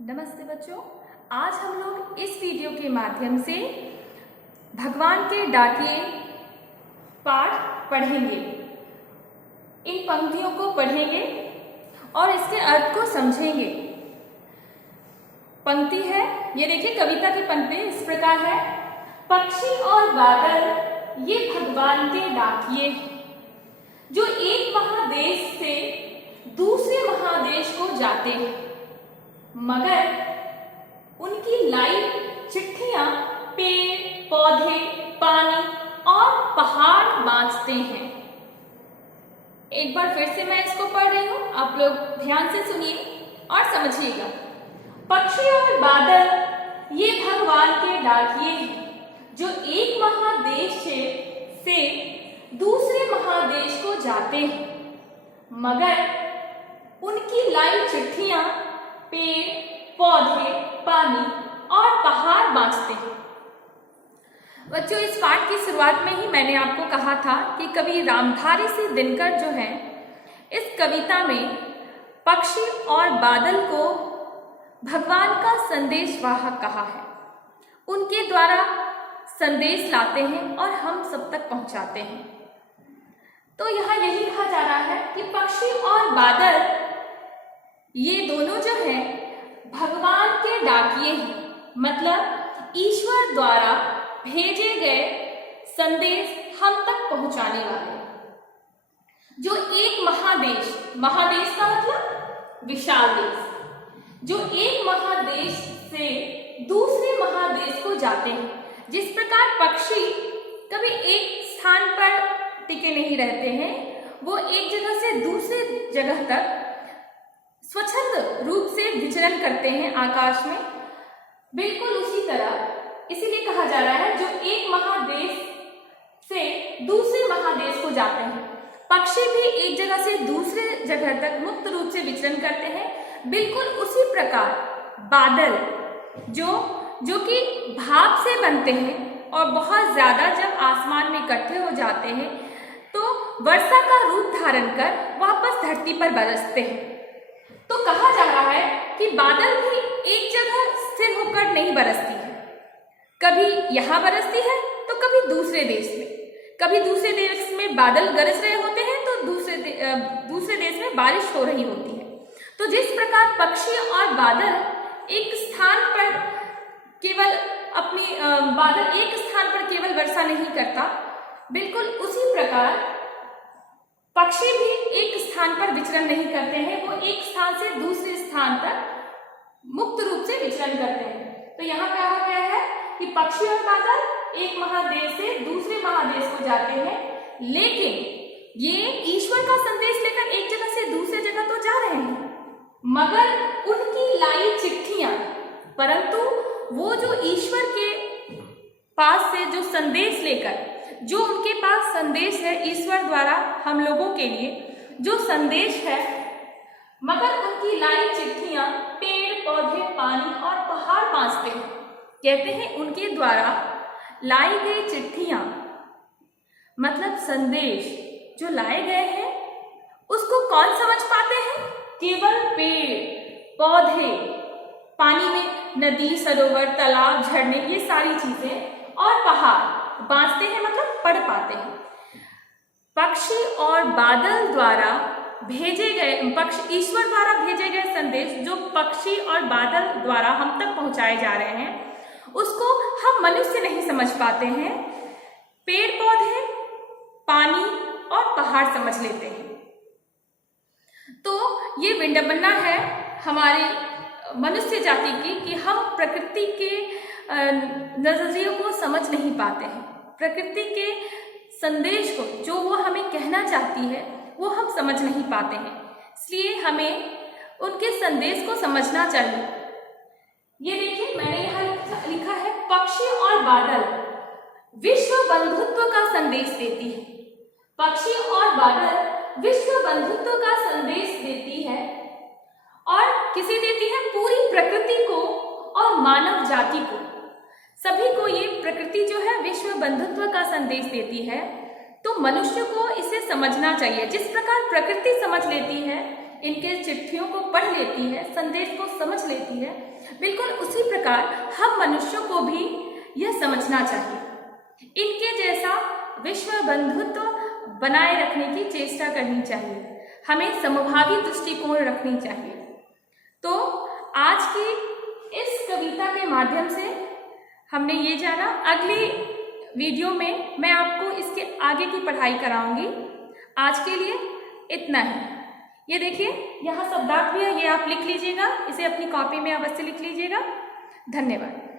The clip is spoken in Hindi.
नमस्ते बच्चों, आज हम लोग इस वीडियो के माध्यम से भगवान के डाकिए पाठ पढ़ेंगे। इन पंक्तियों को पढ़ेंगे और इसके अर्थ को समझेंगे। पंक्ति है, ये देखिए कविता की पंक्ति इस प्रकार है। पक्षी और बादल ये भगवान के डाकिए हैं, जो एक महादेश से दूसरे महादेश को जाते हैं, मगर उनकी लाई चिट्ठियां पेड़ पौधे पानी और पहाड़ बांचते हैं। एक बार फिर से मैं इसको पढ़ रही हूं, आप लोग ध्यान से सुनिए और समझिएगा। पक्षी और बादल ये भगवान के डाकिए हैं, जो एक महादेश से दूसरे महादेश को जाते हैं, मगर उनकी लाई चिट्ठियां पेड़ पौधे पानी और पहाड़ बांचते हैं। बच्चों, इस पाठ की शुरुआत में ही मैंने आपको कहा था कि कवि रामधारी सिंह दिनकर जो है, इस कविता में पक्षी और बादल को भगवान का संदेशवाहक कहा है। उनके द्वारा संदेश लाते हैं और हम सब तक पहुंचाते हैं। तो यहाँ यही कहा जा रहा है कि पक्षी और बादल ये दोनों जो हैं भगवान के डाकिए हैं, मतलब ईश्वर द्वारा भेजे गए संदेश हम तक पहुंचाने वाले, जो एक महादेश का मतलब विशाल देश, जो एक महादेश से दूसरे महादेश को जाते हैं। जिस प्रकार पक्षी कभी एक स्थान पर टिके नहीं रहते हैं, वो एक जगह से दूसरे जगह तक स्वच्छंद रूप से विचरण करते हैं आकाश में, बिल्कुल उसी तरह इसीलिए कहा जा रहा है जो एक महादेश से दूसरे महादेश को जाते हैं। पक्षी भी एक जगह से दूसरे जगह तक मुक्त रूप से विचरण करते हैं। बिल्कुल उसी प्रकार बादल जो कि भाप से बनते हैं और बहुत ज्यादा जब आसमान में इकट्ठे हो जाते हैं तो वर्षा का रूप धारण कर वापस धरती पर बरसते हैं। तो कहा जा रहा है कि बादल भी एक जगह स्थिर होकर नहीं बरसती है, कभी यहाँ बरसती है तो कभी दूसरे देश में, कभी दूसरे देश में बादल गरज रहे होते हैं तो दूसरे देश में बारिश हो रही होती है। तो जिस प्रकार पक्षी और बादल एक स्थान पर केवल वर्षा नहीं करता, बिल्कुल उसी प्रकार पक्षी भी एक स्थान पर विचरण नहीं करते हैं, वो एक स्थान से दूसरे स्थान तक मुक्त रूप से विचरण करते हैं। तो यहाँ कहा गया है कि पक्षी और बादल एक महादेश से दूसरे महादेश को जाते हैं, लेकिन ये ईश्वर का संदेश लेकर एक जगह से दूसरे जगह तो जा रहे हैं, मगर उनकी लाई चिट्ठियां, परंतु वो जो ईश्वर के पास से जो संदेश लेकर, जो उनके पास संदेश है ईश्वर द्वारा हम लोगों के लिए जो संदेश है, मगर उनकी लाई चिट्ठियां पेड़ पौधे पानी और पहाड़ बांचते हैं। कहते हैं उनके द्वारा लाई गई चिट्ठियां मतलब संदेश जो लाए गए हैं, उसको कौन समझ पाते हैं? केवल पेड़ पौधे, पानी में नदी सरोवर तालाब झरने, ये सारी चीजें और पहाड़ बांचते हैं मतलब पढ़ पाते हैं। पक्षी और बादल द्वारा भेजे गए ईश्वर द्वारा भेजे गए संदेश जो पक्षी और बादल द्वारा हम तक पहुंचाए जा रहे हैं, उसको हम मनुष्य नहीं समझ पाते हैं, पेड़ पौधे पानी और पहाड़ समझ लेते हैं। तो ये विडंबना है हमारी मनुष्य जाति की कि हम प्रकृति के नजरियों को समझ नहीं पाते हैं, प्रकृति के संदेश को जो वो हमें कहना चाहती है वो हम समझ नहीं पाते हैं, इसलिए हमें उनके संदेश को समझना चाहिए। ये देखिए मैंने यहाँ लिखा है, पक्षी और बादल विश्व बंधुत्व का संदेश देती है। पक्षी और बादल विश्व बंधुत्व का संदेश देती है और किसे देती है? पूरी प्रकृति को और मानव जाति को, सभी को ये प्रकृति जो है विश्व बंधुत्व का संदेश देती है। तो मनुष्य को इसे समझना चाहिए। जिस प्रकार प्रकृति समझ लेती है इनके चिट्ठियों को पढ़ लेती है, संदेश को समझ लेती है, बिल्कुल उसी प्रकार हम मनुष्यों को भी यह समझना चाहिए। इनके जैसा विश्व बंधुत्व बनाए रखने की चेष्टा करनी चाहिए। हमें समभावी दृष्टिकोण रखनी चाहिए। तो आज की इस कविता के माध्यम से हमने ये जाना। अगली वीडियो में मैं आपको इसके आगे की पढ़ाई कराऊंगी। आज के लिए इतना ही। ये देखिए, यहाँ शब्दार्थ भी है, ये आप लिख लीजिएगा, इसे अपनी कॉपी में अवश्य लिख लीजिएगा। धन्यवाद।